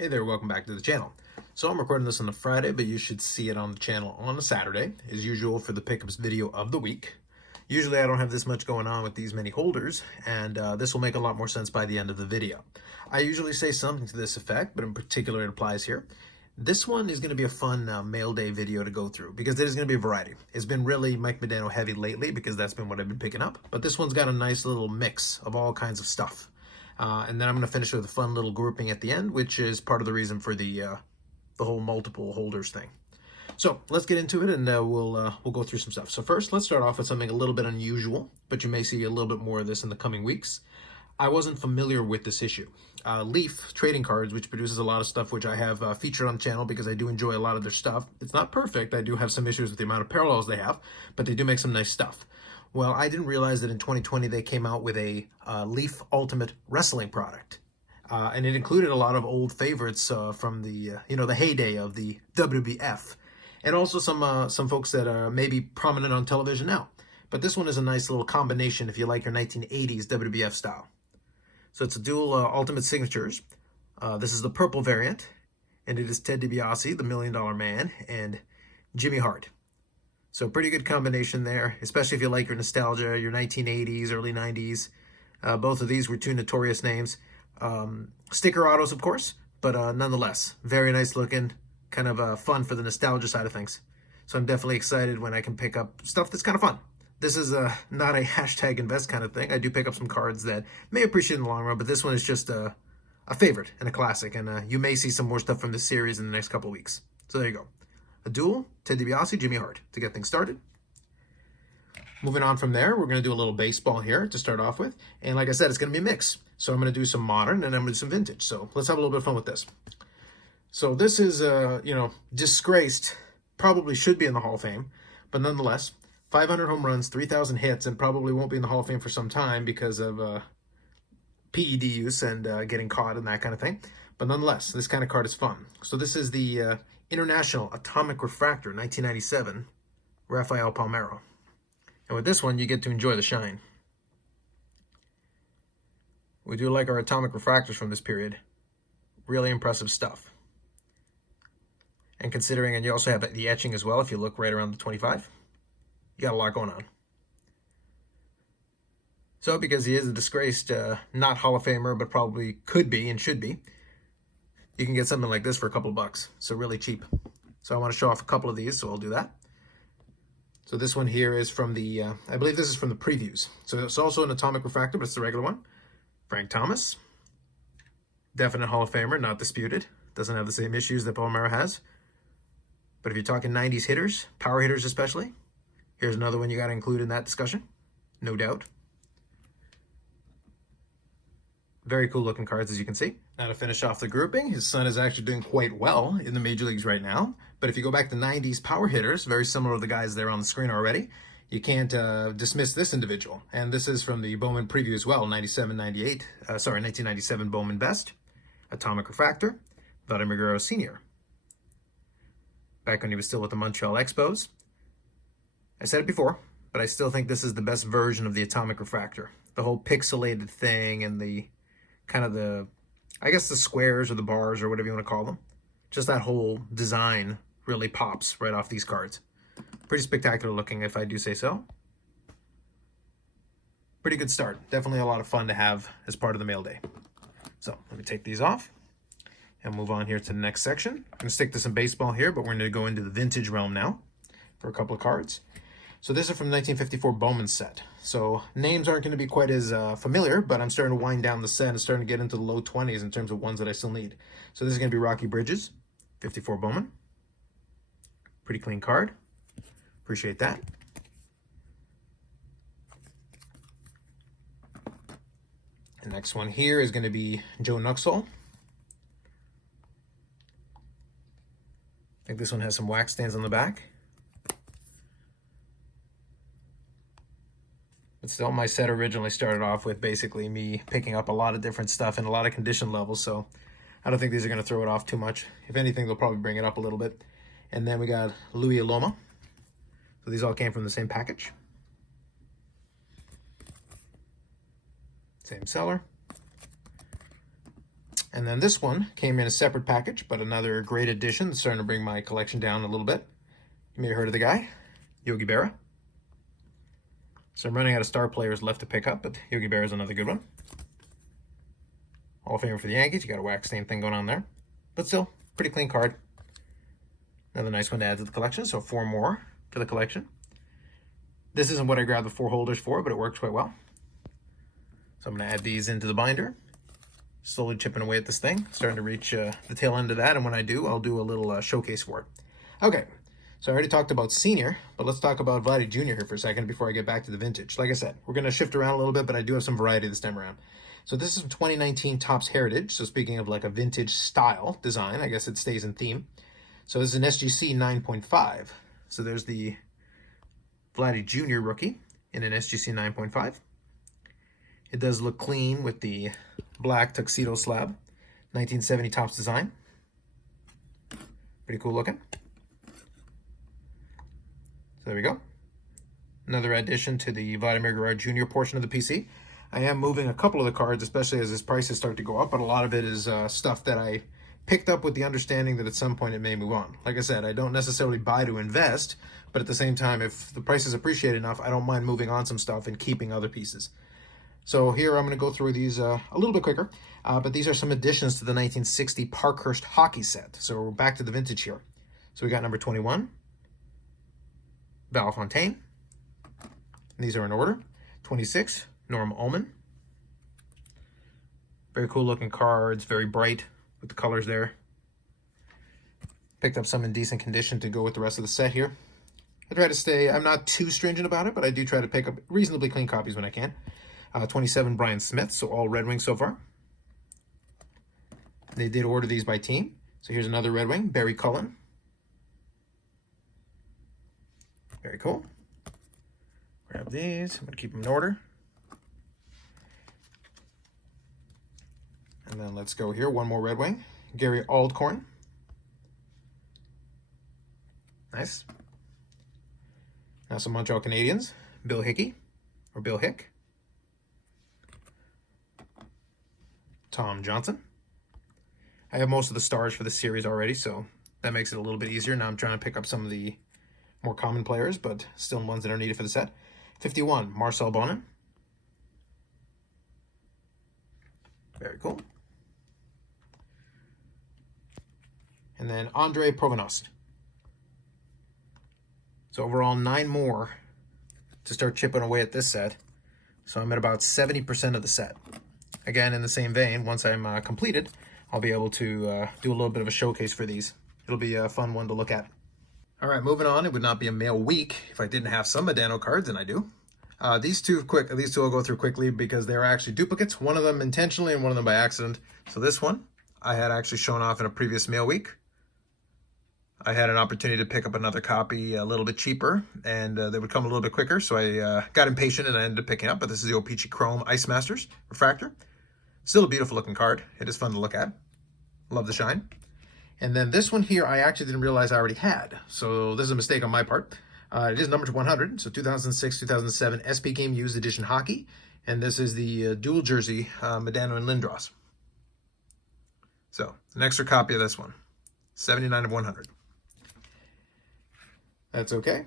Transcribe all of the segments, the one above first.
Hey there, welcome back to the channel. So I'm recording this on a Friday, but you should see it on the channel on a Saturday, as usual for the pickups video of the week. Usually I don't have this much going on with these many holders, and this will make a lot more sense by the end of the video. I usually say something to this effect, but in particular it applies here. This one is going to be a fun mail day video to go through, because there's going to be a variety. It's been really Mike Modano heavy lately, because that's been what I've been picking up, but this one's got a nice little mix of all kinds of stuff. And then I'm going to finish with a fun little grouping at the end, which is part of the reason for the whole multiple holders thing. So let's get into it, and we'll go through some stuff. So first, let's start off with something a little bit unusual, but you may see a little bit more of this in the coming weeks. I wasn't familiar with this issue. Leaf Trading Cards, which produces a lot of stuff which I have featured on the channel because I do enjoy a lot of their stuff. It's not perfect. I do have some issues with the amount of parallels they have, but they do make some nice stuff. Well, I didn't realize that in 2020 they came out with a Leaf Ultimate Wrestling product. And it included a lot of old favorites from the, the heyday of the WWF. And also some folks that are maybe prominent on television now. But this one is a nice little combination if you like your 1980s WWF style. So it's a dual Ultimate Signatures. This is the purple variant. And it is Ted DiBiase, the $1 Million Man, and Jimmy Hart. So pretty good combination there, especially if you like your nostalgia, your 1980s, early 90s. Both of these were two notorious names. Sticker autos, of course, but nonetheless, very nice looking, kind of fun for the nostalgia side of things. So I'm definitely excited when I can pick up stuff that's kind of fun. This is not a hashtag invest kind of thing. I do pick up some cards that may appreciate in the long run, but this one is just a favorite and a classic, and you may see some more stuff from this series in the next couple of weeks. So there you go. A duel, Ted DiBiase, Jimmy Hart, to get things started. Moving on from there, we're going to do a little baseball here to start off with. And like I said, it's going to be a mix. So I'm going to do some modern and I'm going to do some vintage. So let's have a little bit of fun with this. So this is, disgraced, probably should be in the Hall of Fame, but nonetheless, 500 home runs, 3,000 hits, and probably won't be in the Hall of Fame for some time because of PED use and getting caught and that kind of thing. But nonetheless, this kind of card is fun. So this is the International Atomic Refractor 1997, Rafael Palmeiro. And with this one, you get to enjoy the shine. We do like our atomic refractors from this period. Really impressive stuff. And considering, and you also have the etching as well, if you look right around the 25, you got a lot going on. So because he is a disgraced, not Hall of Famer, but probably could be and should be, you can get something like this for a couple of bucks. So really cheap. So I want to show off a couple of these, so I'll do that. So this one here is from the, I believe this is from the previews. So it's also an atomic refractor, but it's the regular one. Frank Thomas. Definite Hall of Famer, not disputed. Doesn't have the same issues that Palmeiro has. But if you're talking 90s hitters, power hitters especially, here's another one you got to include in that discussion. No doubt. Very cool looking cards, as you can see. Now to finish off the grouping, his son is actually doing quite well in the major leagues right now. But if you go back to 90s power hitters, very similar to the guys there on the screen already, you can't dismiss this individual. And this is from the Bowman preview as well, 1997 Bowman Best, Atomic Refractor, Vladimir Guerrero Sr. Back when he was still with the Montreal Expos. I said it before, but I still think this is the best version of the Atomic Refractor. The whole pixelated thing and the kind of the, I guess the squares or the bars or whatever you want to call them. Just that whole design really pops right off these cards. Pretty spectacular looking, if I do say so. Pretty good start. Definitely a lot of fun to have as part of the mail day. So let me take these off and move on here to the next section. I'm going to stick to some baseball here, but we're going to go into the vintage realm now for a couple of cards. So this is from 1954 Bowman set. So names aren't going to be quite as familiar, but I'm starting to wind down the set and starting to get into the low 20s in terms of ones that I still need. So this is going to be Rocky Bridges, 54 Bowman. Pretty clean card. Appreciate that. The next one here is going to be Joe Nuxhall. I think this one has some wax stands on the back. But still, my set originally started off with basically me picking up a lot of different stuff and a lot of condition levels, so I don't think these are going to throw it off too much. If anything, they'll probably bring it up a little bit. And then we got Louis Aloma. So these all came from the same package. Same seller. And then this one came in a separate package, but another great addition. It's starting to bring my collection down a little bit. You may have heard of the guy, Yogi Berra. So I'm running out of star players left to pick up, but Yogi Berra is another good one. Hall of Famer for the Yankees. You got a wax stain thing going on there. But still, pretty clean card. Another nice one to add to the collection, so 4 more to the collection. This isn't what I grabbed the 4 holders for, but it works quite well. So I'm going to add these into the binder. Slowly chipping away at this thing. Starting to reach the tail end of that, and when I do, I'll do a little showcase for it. Okay, so I already talked about Senior, but let's talk about Vladdy Jr. here for a second before I get back to the Vintage. Like I said, we're going to shift around a little bit, but I do have some variety this time around. So this is from 2019 Topps Heritage. So speaking of like a vintage style design, I guess it stays in theme. So this is an SGC 9.5. So there's the Vladdy Jr. rookie in an SGC 9.5. It does look clean with the black tuxedo slab. 1970 Topps design. Pretty cool looking. So there we go. Another addition to the Vladimir Guerrero Jr. portion of the PC. I am moving a couple of the cards, especially as his prices start to go up, but a lot of it is stuff that I picked up with the understanding that at some point it may move on. Like I said, I don't necessarily buy to invest, but at the same time, if the prices appreciate enough, I don't mind moving on some stuff and keeping other pieces. So here I'm going to go through these a little bit quicker, but these are some additions to the 1960 Parkhurst hockey set. So we're back to the vintage here. So we got number 21, Val Fontaine. These are in order. 26, Norm Ullman. Very cool looking cards, very bright with the colors there. Picked up some in decent condition to go with the rest of the set here. I try to stay, I'm not too stringent about it, but I do try to pick up reasonably clean copies when I can. 27, Brian Smith, so all Red Wings so far. They did order these by team. So here's another Red Wing, Barry Cullen. Very cool. Grab these, I'm gonna keep them in order. And then let's go here, one more Red Wing, Gary Aldcorn. Nice. Now some Montreal Canadiens, Bill Hickey, or Bill Hick. Tom Johnson. I have most of the stars for the series already, so that makes it a little bit easier. Now I'm trying to pick up some of the more common players, but still ones that are needed for the set. 51, Marcel Bonin. Very cool. And then Andre Provenost. So overall, 9 more to start chipping away at this set. So I'm at about 70% of the set. Again, in the same vein, once I'm completed, I'll be able to do a little bit of a showcase for these. It'll be a fun one to look at. All right, moving on. It would not be a mail week if I didn't have some Modano cards, and I do. These two I'll go through quickly because they're actually duplicates. One of them intentionally and one of them by accident. So this one I had actually shown off in a previous mail week. I had an opportunity to pick up another copy a little bit cheaper, and they would come a little bit quicker, so I got impatient and I ended up picking up. But this is the O-Pee-Chee Chrome Ice Masters Refractor. Still a beautiful looking card. It is fun to look at. Love the shine. And then this one here, I actually didn't realize I already had. So this is a mistake on my part. It is number 100, so 2006-2007 SP Game Used Edition Hockey. And this is the dual jersey, Modano and Lindros. So, an extra copy of this one. 79 of 100. That's okay.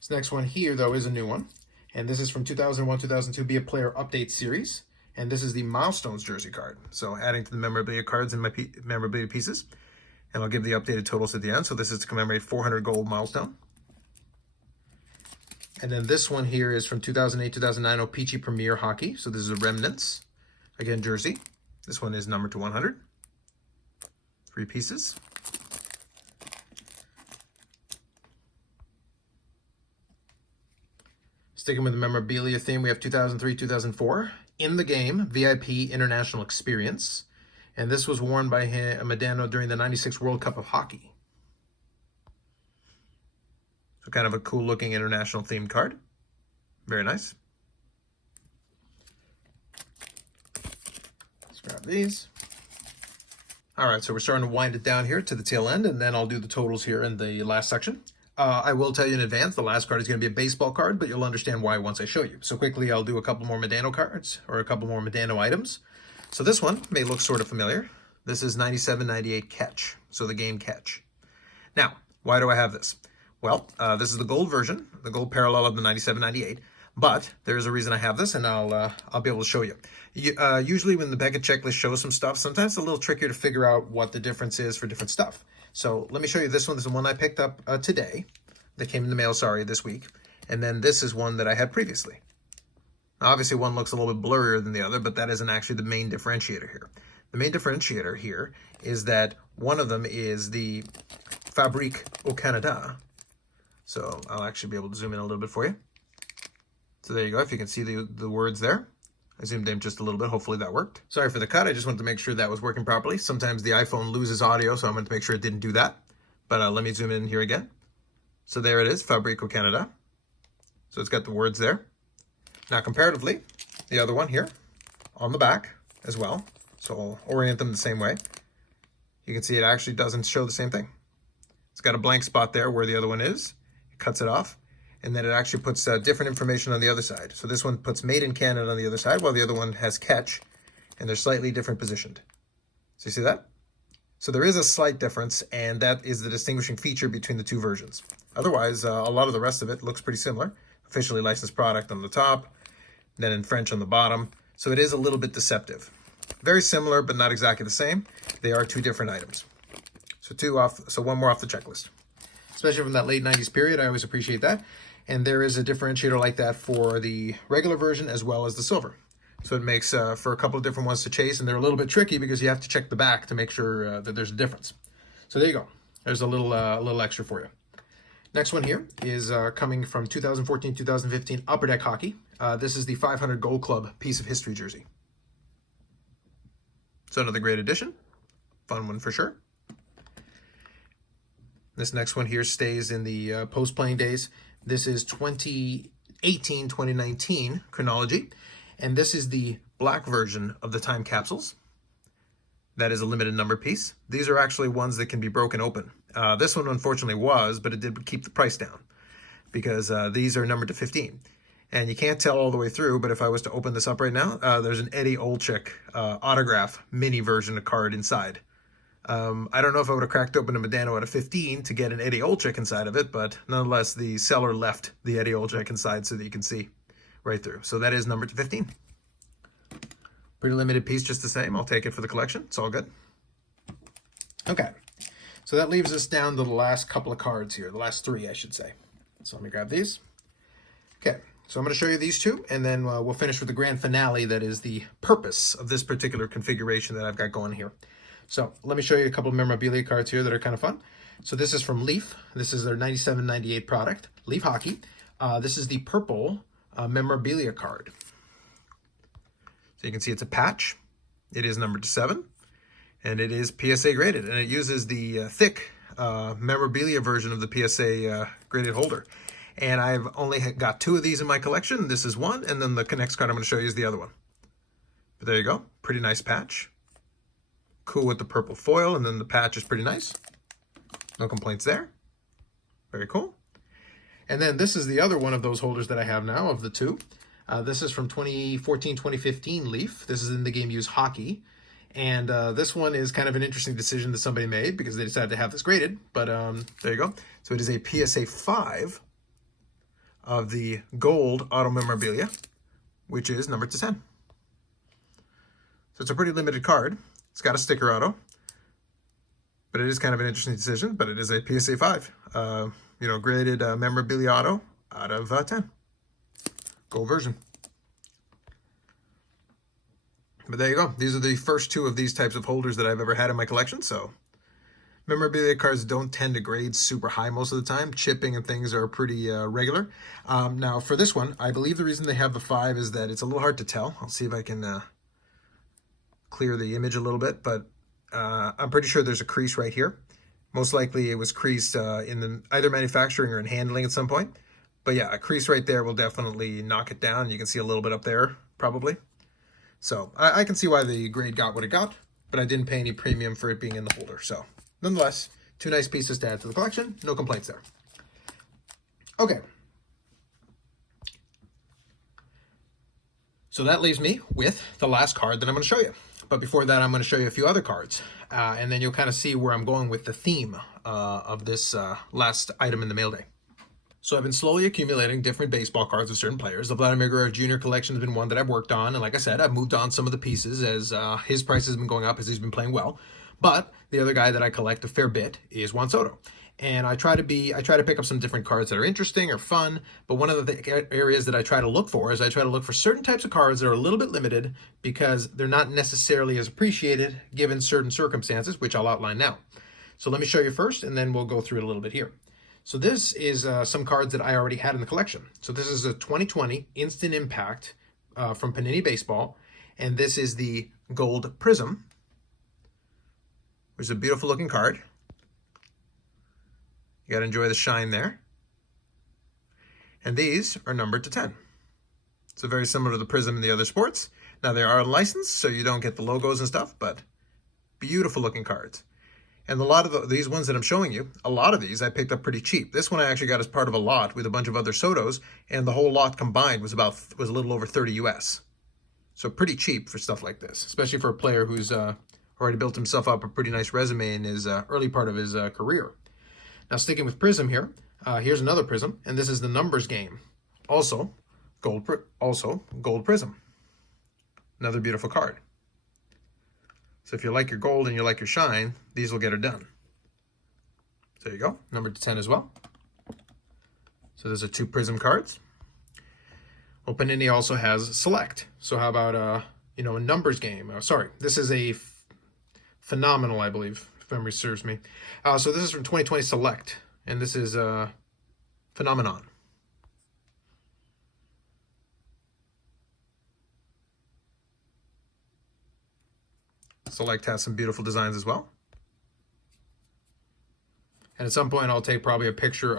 This next one here, though, is a new one. And this is from 2001-2002 Be a Player Update Series. And this is the Milestones jersey card. So adding to the memorabilia cards in my memorabilia pieces. And I'll give the updated totals at the end. So this is to commemorate 400 gold milestone. And then this one here is from 2008-2009 O-Pee-Chee Premier Hockey. So this is a Remnants. Again, jersey. This one is numbered to 100. 3 pieces. Sticking with the memorabilia theme, we have 2003-2004 In the Game VIP International Experience. And this was worn by Modano during the 96 World Cup of Hockey. So kind of a cool looking international themed card. Very nice. Let's grab these. All right, so we're starting to wind it down here to the tail end, and then I'll do the totals here in the last section. I will tell you in advance, the last card is going to be a baseball card, but you'll understand why once I show you. So quickly, I'll do a couple more Modano cards, or a couple more Modano items. So this one may look sort of familiar. This is 97-98 Catch, so the game Catch. Now, why do I have this? Well, this is the gold version, the gold parallel of the 97-98, but there's a reason I have this, and I'll be able to show you. Usually when the Beckett checklist shows some stuff, sometimes it's a little trickier to figure out what the difference is for different stuff. So let me show you this one. This is one I picked up today, that came in the mail, this week. And then this is one that I had previously. Obviously one looks a little bit blurrier than the other, but that isn't actually the main differentiator here. The main differentiator here is that one of them is the Fabrique au Canada. So I'll actually be able to zoom in a little bit for you. So there you go, if you can see the words there. I zoomed in just a little bit, hopefully that worked. Sorry for the cut, I just wanted to make sure that was working properly. Sometimes the iPhone loses audio, so I wanted to make sure it didn't do that. But let me zoom in here again. So there it is, Fabrique au Canada. So it's got the words there. Now comparatively, the other one here on the back as well. So I'll orient them the same way. You can see it actually doesn't show the same thing. It's got a blank spot there where the other one is. It cuts it off. And then it actually puts different information on the other side. So this one puts Made in Canada on the other side, while the other one has Catch, and they're slightly different positioned. So you see that? So there is a slight difference, and that is the distinguishing feature between the two versions. Otherwise, a lot of the rest of it looks pretty similar. Officially licensed product on the top, then in French on the bottom. So it is a little bit deceptive. Very similar, but not exactly the same. They are two different items. So one more off the checklist. Especially from that late 90s period, I always appreciate that. And there is a differentiator like that for the regular version as well as the silver. So it makes for a couple of different ones to chase, and they're a little bit tricky because you have to check the back to make sure that there's a difference. So there you go. There's a little extra for you. Next one here is coming from 2014-2015 Upper Deck Hockey. This is the 500 Gold Club Piece of History jersey. So another great addition. Fun one for sure. This next one here stays in the post-playing days. This is 2018-2019 chronology. And this is the black version of the time capsules. That is a limited number piece. These are actually ones that can be broken open. This one unfortunately was, but it did keep the price down because these are numbered to 15. And you can't tell all the way through, but if I was to open this up right now, there's an Eddie Olczyk autograph mini version of card inside. I don't know if I would have cracked open a Modano at a 15 to get an Eddie Olczyk inside of it, but nonetheless, the seller left the Eddie Olczyk inside so that you can see right through. So that is numbered to 15. Pretty limited piece just the same. I'll take it for the collection. It's all good. Okay. So that leaves us down to the last couple of cards here. The last three, I should say. So let me grab these. Okay. So I'm going to show you these two, and then we'll finish with the grand finale that is the purpose of this particular configuration that I've got going here. So let me show you a couple of memorabilia cards here that are kind of fun. So this is from Leaf. This is their 97-98 product, Leaf Hockey. This is the purple memorabilia card. So you can see it's a patch. It is numbered to 7, and it is PSA graded, and it uses the thick memorabilia version of the PSA graded holder. And I've only got 2 of these in my collection. This is one, and then the next card I'm going to show you is the other one. But there you go. Pretty nice patch. Cool with the purple foil, and then the patch is pretty nice. No complaints there. Very cool. And then this is the other one of those holders that I have now of the 2. This is from 2014-2015 Leaf. This is in the game Use Hockey. And this one is kind of an interesting decision that somebody made because they decided to have this graded. But there you go. So it is a PSA 5 of the gold auto memorabilia, which is numbered to 10. So it's a pretty limited card. It's got a sticker auto, but it is kind of an interesting decision, but it is a PSA 5, graded memorabilia auto out of 10. Gold version. But there you go. These are the first 2 of these types of holders that I've ever had in my collection, so memorabilia cards don't tend to grade super high most of the time. Chipping and things are pretty regular. Now, for this one, I believe the reason they have the 5 is that it's a little hard to tell. I'll see if I can clear the image a little bit, but I'm pretty sure there's a crease right here. Most likely it was creased in either manufacturing or in handling at some point. But yeah, a crease right there will definitely knock it down. You can see a little bit up there, probably. So I can see why the grade got what it got, but I didn't pay any premium for it being in the holder. So nonetheless, 2 nice pieces to add to the collection. No complaints there. Okay. So that leaves me with the last card that I'm going to show you. But before that, I'm going to show you a few other cards, and then you'll kind of see where I'm going with the theme of this last item in the mail day. So I've been slowly accumulating different baseball cards of certain players. The Vladimir Guerrero Jr. collection has been one that I've worked on, and like I said, I've moved on some of the pieces as his price has been going up as he's been playing well. But the other guy that I collect a fair bit is Juan Soto. And I try to pick up some different cards that are interesting or fun, but one of the areas that I try to look for is I try to look for certain types of cards that are a little bit limited because they're not necessarily as appreciated given certain circumstances, which I'll outline now. So let me show you first, and then we'll go through it a little bit here. So this is some cards that I already had in the collection. So this is a 2020 Instant Impact from Panini Baseball, and this is the Gold Prizm, which is a beautiful looking card. You got to enjoy the shine there. And these are numbered to 10. So very similar to the Prizm in the other sports. Now they are licensed, so you don't get the logos and stuff, but beautiful looking cards. And a lot of these ones that I'm showing you, a lot of these I picked up pretty cheap. This one I actually got as part of a lot with a bunch of other Sotos, and the whole lot combined was a little over 30 US. So pretty cheap for stuff like this, especially for a player who's already built himself up a pretty nice resume in his early part of his career. Now sticking with Prizm here, here's another Prizm, and this is the numbers game. Also gold Prizm. Another beautiful card. So if you like your gold and you like your shine, these will get her done. So there you go, numbered to 10 as well. So those are 2 Prizm cards. Well, Panini also has Select. So how about a numbers game? Sorry, this is a Phenomenal, I believe, if memory serves me. So this is from 2020 Select, and this is Phenomenon. Select has some beautiful designs as well. And at some point, I'll take probably a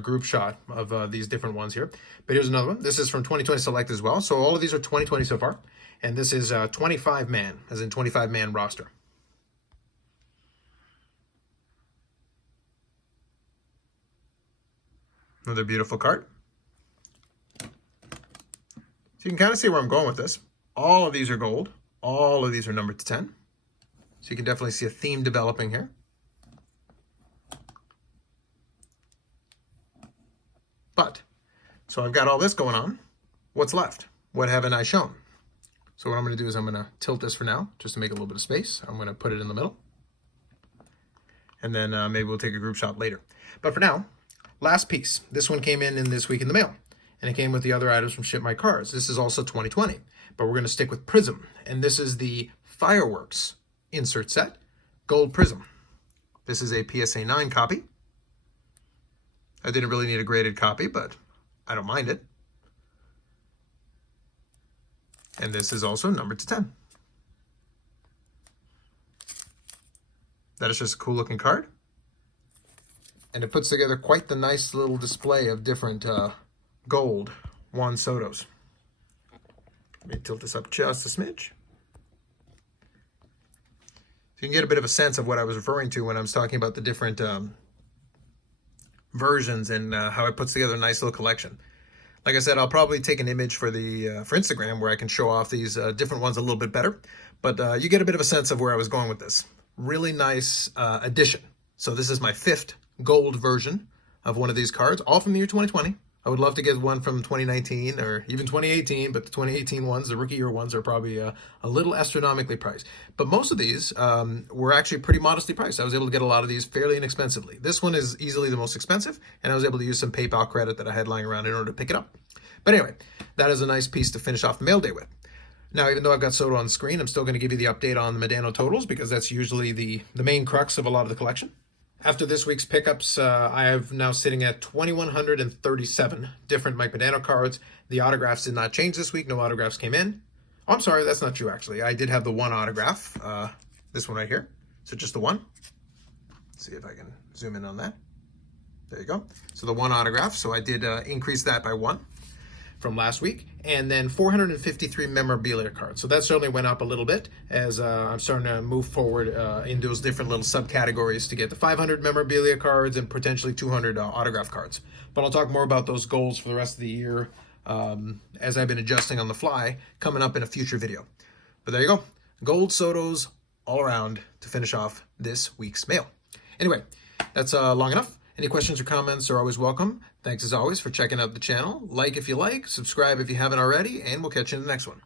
group shot of these different ones here. But here's another one. This is from 2020 Select as well. So all of these are 2020 so far. And this is 25-man, as in 25-man roster. Another beautiful card. So you can kind of see where I'm going with this. All of these are gold. All of these are numbered to 10. So you can definitely see a theme developing here. But, so I've got all this going on. What's left? What haven't I shown? So what I'm going to do is I'm going to tilt this for now, just to make a little bit of space. I'm going to put it in the middle. And then maybe we'll take a group shot later. But for now, last piece. This one came in this week in the mail. And it came with the other items from Ship My Cards. This is also 2020. But we're going to stick with Prizm. And this is the Fireworks insert set, Gold Prizm. This is a PSA 9 copy. I didn't really need a graded copy, but I don't mind it. And this is also numbered to 10. That is just a cool looking card. And it puts together quite the nice little display of different gold Juan Sotos. Let me tilt this up just a smidge. So you can get a bit of a sense of what I was referring to when I was talking about the different versions and how it puts together a nice little collection. Like I said, I'll probably take an image for Instagram where I can show off these different ones a little bit better. But you get a bit of a sense of where I was going with this. Really nice addition. So this is my 5th gold version of one of these cards, all from the year 2020. I would love to get one from 2019 or even 2018, but the 2018 ones, the rookie year ones, are probably a little astronomically priced. But most of these were actually pretty modestly priced. I was able to get a lot of these fairly inexpensively. This one is easily the most expensive, and I was able to use some PayPal credit that I had lying around in order to pick it up. But anyway, that is a nice piece to finish off the mail day with. Now, even though I've got Soto on the screen, I'm still going to give you the update on the Modano totals because that's usually the main crux of a lot of the collection. After this week's pickups, I have now sitting at 2,137 different Mike Modano cards. The autographs did not change this week. No autographs came in. Oh, I'm sorry, that's not true, actually. I did have the one autograph, this one right here. So just the one. Let's see if I can zoom in on that. There you go. So the one autograph. So I did increase that by 1 from last week. And then 453 memorabilia cards. So that certainly went up a little bit as I'm starting to move forward in those different little subcategories to get the 500 memorabilia cards and potentially 200 autograph cards. But I'll talk more about those goals for the rest of the year as I've been adjusting on the fly coming up in a future video. But there you go. Gold Sotos all around to finish off this week's mail. Anyway, that's long enough. Any questions or comments are always welcome. Thanks as always for checking out the channel. Like if you like, subscribe if you haven't already, and we'll catch you in the next one.